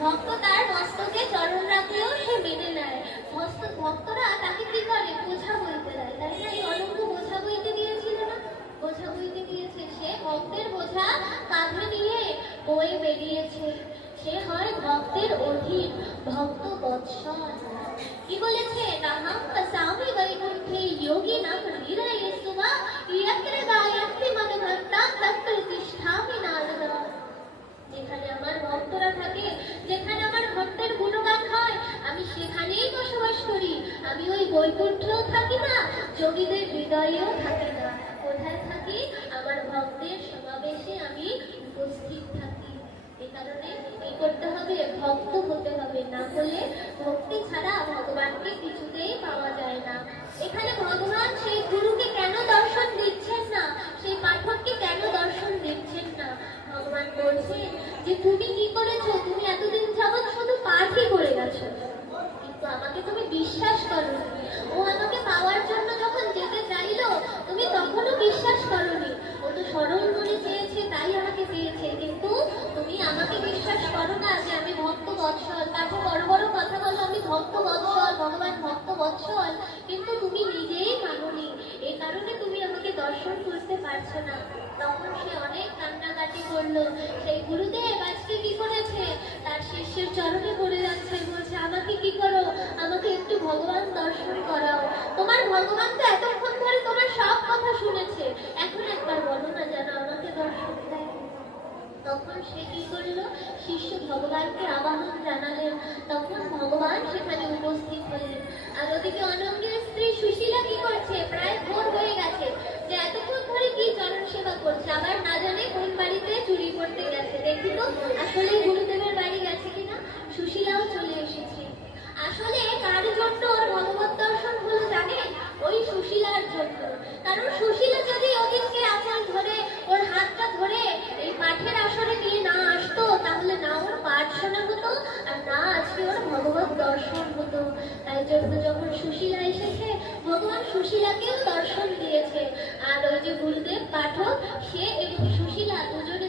ভক্ত তার মস্তকে চরণ রাখলেও সে মেনে নেয়। ভক্ত ভক্তরা তাকে কি করে বোঝা বইতে দেয়। তাই না? এই অলঙ্ক বোঝা বইতে দিয়েছিল না? বোঝা বইতে দিয়েছে সে। ভক্তের বোঝা কাঁধে নিয়ে বয়ে বেরিয়েছে। সে হয় ভক্তের অধীন। ভক্ত বৎসল। কি বলেছে? নাহং পসামি বৈকুণ্ঠে যোগী নাম হৃদয়ে সুমা ইয়ত্র গায়ন্তি মন ভক্তা তত্র তিষ্ঠামি নারদা যেখানে আমার ভক্তরা থাকে যেখানে আমার ভক্তের গুণগান হয় আমি সেখানেই বসবাস করি আমি ওই বৈকুণ্ঠেও থাকি না? যোগীদের হৃদয়েও থাকি না। কোথায় থাকি? আমার ভক্তের সমাবেশে আমি উপস্থিত থাকি। এ কারণে কি করতে হবে? ভক্ত হতে হবে। না হলে ভক্তি ছাড়া ভগবানকে কিছুতেই পাওয়া যায় না। এখানে ভগবান সেই গুরুকে কেন দর্শন দিচ্ছেন না? সেই পাঠককে কেন দর্শন দিচ্ছেন না? ভগবান বলছেন যে, তুমি কি করেছ তুমি এতদিন যাবৎ শুধু পাঠই করে গেছো কিন্তু আমাকে তুমি বিশ্বাস করো ও আমাকে পাওয়ার জন্য যখন যেতে চাইলো তুমি তখনও বিশ্বাস করোনি ও তো সরল মনে চেয়েছে তাই আমাকে পেয়েছে কিন্তু তুমি আমাকে বিশ্বাস করো না যে আমি ভক্ত বৎসল কাছে বড় বড় কথা বলো আমি ভক্ত বৎসল ভগবান ভক্ত বৎসল কিন্তু তুমি নিজেই মানোনি এই কারণে তুমি আমাকে দর্শন করতে পারছ না। তখন সে অনেক কান্নাকাটি করল। সেই গুরুদেব আজকে কি করেছে? তার শিষ্যের চরণে পড়ে যাচ্ছে। বলছে, আমাকে কি করো? আমাকে একটু ভগবান দর্শন করাও। তোমার ভগবান তো এতক্ষণ ধরে তোমার সব কথা শুনেছে। এখন একবার বলো না দেয় তখন সে কি করল? শিষ্য ভগবানকে আবাহন জানালেন। তখন ভগবান সেখানে উপস্থিত হলেন। আর ওদিকে অনঙ্গের স্ত্রী সুশীলা কি করছে? প্রায় ভোর হয়ে গেছে। যে এতক্ষণ ধরে কি চরণ সেবা করছে? আবার না জানে কোন বাড়িতে চুরি করতে গেছে। দেখি তো, আসলে গুরুদেবের বাড়ি গেছে কিনা? সুশীলাও চলে এসেছে। আসলে কার জন্য ওর ভগবত শোনা হতো আর না আজকে ওর ভগবত দর্শন হতো। তাই জন্য যখন সুশীলা এসেছে, ভগবান সুশীলাকেও দর্শন দিয়েছে। আর ওই যে গুরুদেব পাঠক, সে এবং সুশীলা দুজনে